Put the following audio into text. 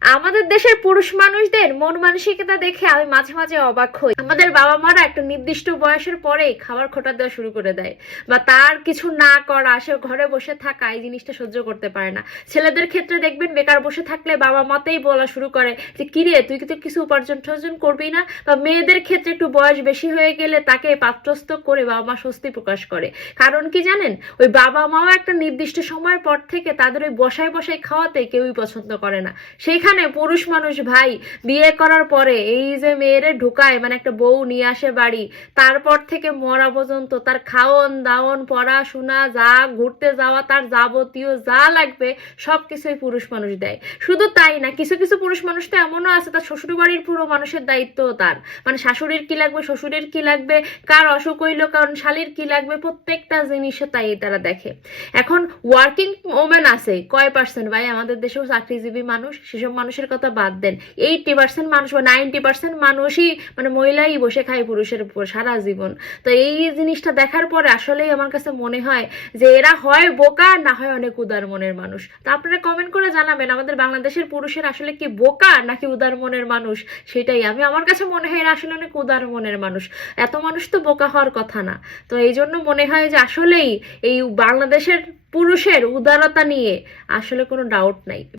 আমাদের দেশের পুরুষ মানুষদের মন মানসিকতা দেখে আমি মাঝে মাঝে অবাক হই। আমাদের বাবা মারা একটা নির্দিষ্ট বয়সের পরেই খাবার খোটা দেওয়া শুরু করে দেয় বা তার কিছু না করা, সে ঘরে বসে থাকা এই জিনিসটা সহ্য করতে পারে না। ছেলেদের ক্ষেত্রে দেখবেন বেকার বসে থাকলে বাবা মাতেই বলা শুরু করে যে কিরে তুই তো কিছু উপার্জন টর্জন করবি না? বা মেয়েদের ক্ষেত্রে একটু বয়স বেশি হয়ে গেলে তাকে পাত্রস্থ করে বাবা মা স্বস্তি প্রকাশ করে। কারণ কি জানেন? ওই বাবা মাও একটা নির্দিষ্ট সময়ের পর থেকে তাদের ওই বসায় বসায় খাওয়াতে কেউই পছন্দ করে না। সেইখানে পুরুষ মানুষ ভাই, বিয়ে করার পরে এই যে মেয়েরে ঢুকায় মানে একটা বউ নিয়ে আসে বাড়ি, তারপর থেকে মরা পর্যন্ত তার খাওয়ন দাওয়ন, পড়াশোনা, যা ঘুরতে যাওয়া, তার যাবতীয় যা লাগবে সব কিছুই পুরুষ মানুষ দেয়। শুধু তাই না, কিছু কিছু পুরুষ মানুষ তো এমনও আছে, তার শ্বশুর বাড়ির পুরো মানুষের দায়িত্ব তার। মানে শাশুড়ির কি লাগবে, শ্বশুরের কি লাগবে, কার অসুখ হইল কারণ শালির কি লাগবে, প্রত্যেকটা জিনিসে তাই তারা দেখে। এখন ওয়ার্কিং ওমেন আছে, কয় পার্সেন্ট ভাই? আমাদের দেশেও চাকরিজীবী মানুষ, সেসব মানুষের কথা বাদ দেন। এইটি পার্সেন্ট মানুষ বা নাইনটি পার্সেন্ট মানুষই মানে মহিলাই বসে খায় পুরুষের উপর সারা জীবন। তো এই জিনিসটা দেখার পরে আসলেই আমার কাছে মনে হয় যে এরা হয় বোকা, না হয় অনেক উদার মনের মানুষ। তা আপনারা কমেন্ট করে জানাবেন, আমাদের বাংলাদেশের পুরুষের আসলে কি বোকা, নাকি উদার মনের মানুষ? সেটাই আমি, আমার কাছে মনে হয় এরা আসলে অনেক উদার মনের মানুষ। এত মানুষ তো বোকা হওয়ার কথা না। তো এই জন্য মনে হয় যে আসলেই এই বাংলাদেশের পুরুষের উদারতা নিয়ে আসলে কোনো ডাউট নাই।